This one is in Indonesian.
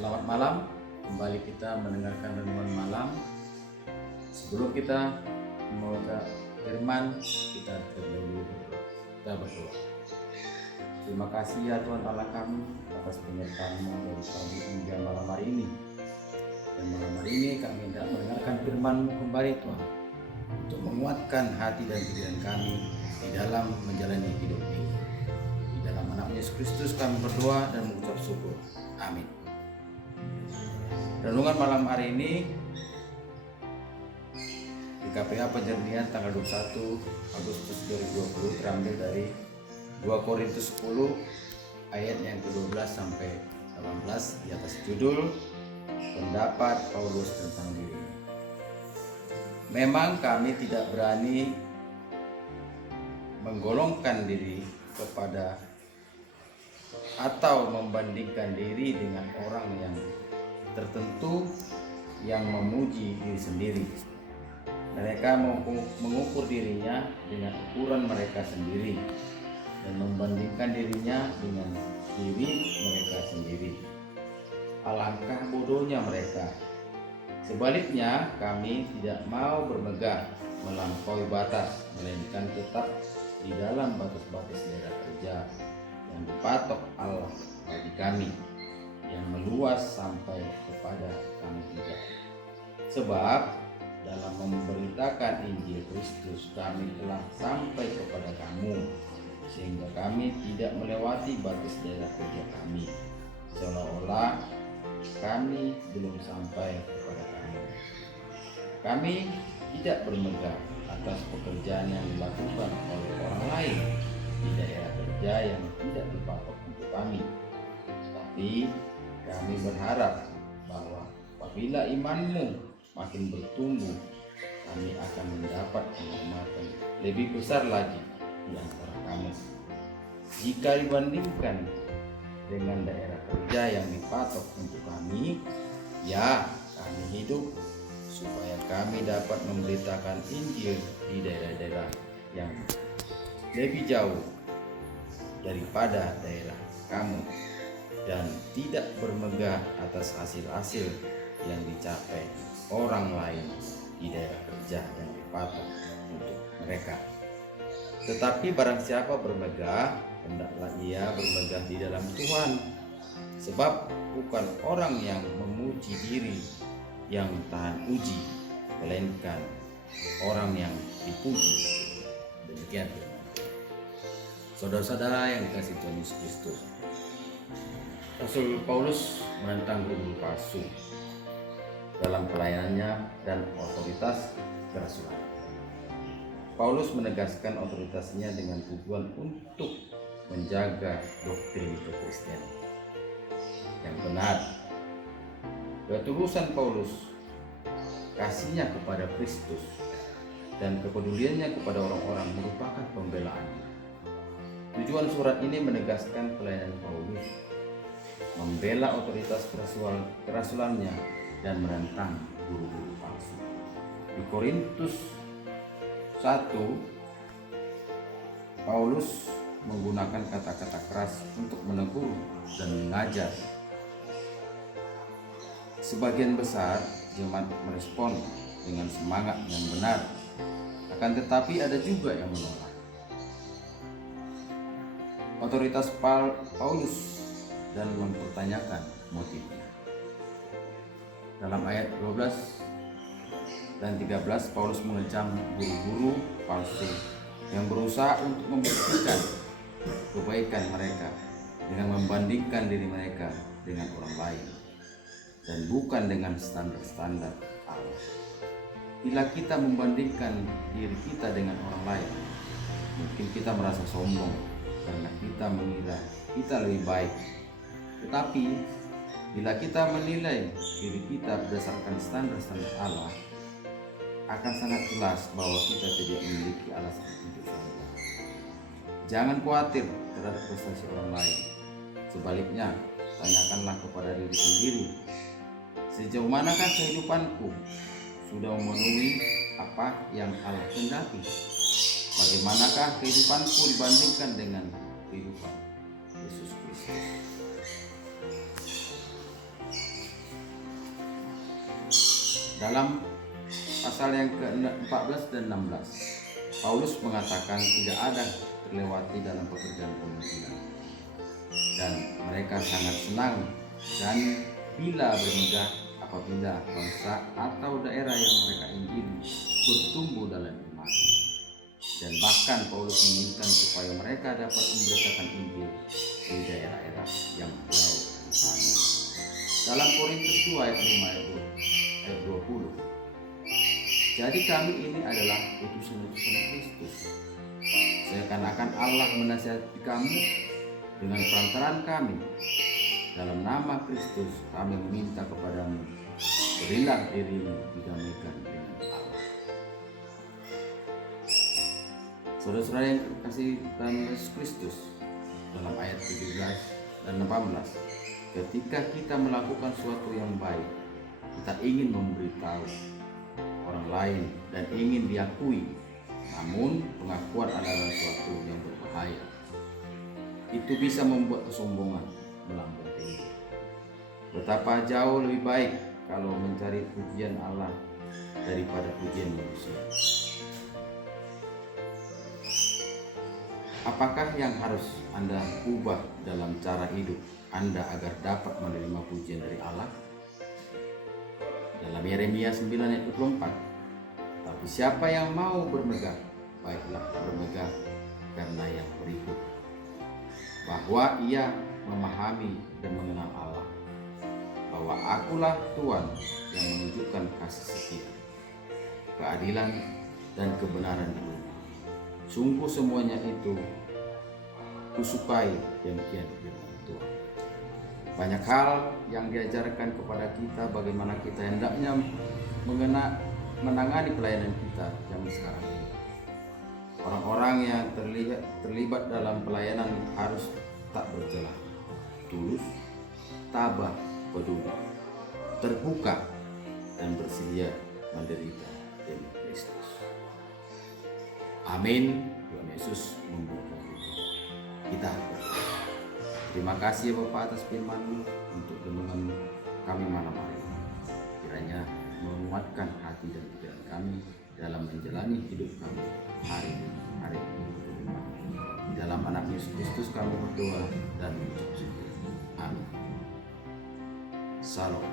Selamat malam, kembali kita mendengarkan renungan malam. Sebelum kita membaca firman, kita terlebih kita berdoa. Terima kasih ya Tuhan Allah kami atas penyertaan-Mu dari pagi hingga malam hari ini. Dan malam hari ini kami hendak mendengarkan firman-Mu kembali Tuhan, untuk menguatkan hati dan pikiran kami di dalam menjalani hidup ini. Di dalam anak Yesus Kristus kami berdoa dan mengucap syukur. Amin. Renungan malam hari ini di KPA Penjernihan tanggal 21 Agustus 2020 terambil dari 2 Korintus 10 ayat yang ke-12 sampai 18 di atas judul pendapat Paulus tentang diri. Memang kami tidak berani menggolongkan diri kepada atau membandingkan diri dengan orang yang tertentu yang memuji diri sendiri. Mereka mengukur dirinya dengan ukuran mereka sendiri dan membandingkan dirinya dengan diri mereka sendiri. Alangkah bodohnya mereka. Sebaliknya, kami tidak mau bermegah melampaui batas, melainkan tetap di dalam batas-batas daerah kerja yang dipatok Allah bagi kami, yang meluas sampai kepada kami juga. Sebab dalam memberitakan Injil Kristus kami telah sampai kepada kamu, sehingga kami tidak melewati batas daerah kerja kami, seolah-olah kami belum sampai kepada kamu. Kami tidak bermegah atas pekerjaan yang dilakukan oleh orang lain di daerah kerja yang tidak dipatok untuk kami, tapi kami berharap bahwa apabila imanmu makin bertumbuh, kami akan mendapat penghormatan lebih besar lagi di antara kamu. Jika dibandingkan dengan daerah kerja yang dipatok untuk kami, ya kami hidup supaya kami dapat memberitakan Injil di daerah-daerah yang lebih jauh daripada daerah kamu, dan tidak bermegah atas hasil-hasil yang dicapai orang lain di daerah kerja yang dipatok untuk mereka. Tetapi barang siapa bermegah, hendaklah ia bermegah di dalam Tuhan. Sebab bukan orang yang memuji diri yang tahan uji, melainkan orang yang dipuji. Demikian saudara-saudara yang dikasihi Tuhan Yesus Kristus. Rasul Paulus menentang guru palsu dalam pelayanannya dan otoritas kerasulan. Paulus menegaskan otoritasnya dengan tujuan untuk menjaga doktrin kekristenan yang benar. Ketulusan Paulus, kasihnya kepada Kristus, dan kepeduliannya kepada orang-orang merupakan pembelaan. Tujuan surat ini menegaskan pelayanan Paulus, membela otoritas kerasulannya dan menentang guru-guru palsu. Di Korintus 1, Paulus menggunakan kata-kata keras untuk menegur dan mengajar. Sebagian besar jemaat merespon dengan semangat yang benar, akan tetapi ada juga yang menolak otoritas Paulus dan mempertanyakan motifnya. Dalam ayat 12 dan 13, Paulus mengecam guru-guru palsu yang berusaha untuk membuktikan kebaikan mereka dengan membandingkan diri mereka dengan orang lain dan bukan dengan standar-standar Allah. Bila kita membandingkan diri kita dengan orang lain, mungkin kita merasa sombong karena kita mengira kita lebih baik. Tetapi bila kita menilai diri kita berdasarkan standar-standar Allah, akan sangat jelas bahwa kita tidak memiliki alasan untuk sombong. Jangan khawatir terhadap prestasi orang lain. Sebaliknya, tanyakanlah kepada diri sendiri, sejauh manakah kehidupanku sudah memenuhi apa yang Allah kehendaki? Bagaimanakah kehidupanku dibandingkan dengan kehidupan Yesus Kristus? Dalam pasal yang ke-14 dan 16, Paulus mengatakan tidak ada terlewati dalam pekerjaan penginjilan, dan mereka sangat senang dan bila bermegah apabila bangsa atau daerah yang mereka injili bertumbuh dalam iman. Dan bahkan Paulus menginginkan supaya mereka dapat memberitakan Injil di daerah-daerah yang jauh di sana. Dalam Korintus 2 ayat 5 ayat 20, jadi kami ini adalah utusan-utusan Kristus, seakan-akan Allah menasihati kamu dengan perantaraan kami. Dalam nama Kristus kami meminta kepadamu, berilah dirimu didamaikan dengan Allah. Saudara-saudara yang kasih dalam Yesus Kristus, dalam ayat 17 dan 18, ketika kita melakukan sesuatu yang baik, kita ingin memberitahu orang lain dan ingin diakui, namun pengakuan adalah sesuatu yang berbahaya. Itu bisa membuat kesombongan melambung tinggi. Betapa jauh lebih baik kalau mencari pujian Allah daripada pujian manusia. Apakah yang harus Anda ubah dalam cara hidup Anda agar dapat menerima pujian dari Allah? Dalam Yeremia 9 ayat 24, tapi siapa yang mau bermegah, baiklah bermegah karena yang berikut, bahwa ia memahami dan mengenal Allah, bahwa akulah Tuhan yang menunjukkan kasih setia, keadilan dan kebenaran di bumi. Sungguh semuanya itu kusukai demikian firman Tuhan. Banyak hal yang diajarkan kepada kita bagaimana kita hendaknya menangani pelayanan kita zaman sekarang ini. Orang-orang yang terlibat dalam pelayanan harus tak bercelah, tulus, tabah, peduli, terbuka, dan bersedia menderita demi Kristus. Amin. Tuhan Yesus memberkati kita. Terima kasih Bapak atas firman-Mu untuk renungan kami malam hari ini. Kiranya menguatkan hati dan pikiran kami dalam menjalani hidup kami hari ini. Di dalam anak Yesus Kristus kami berdoa dan mengucap syukur. Amin. Salam.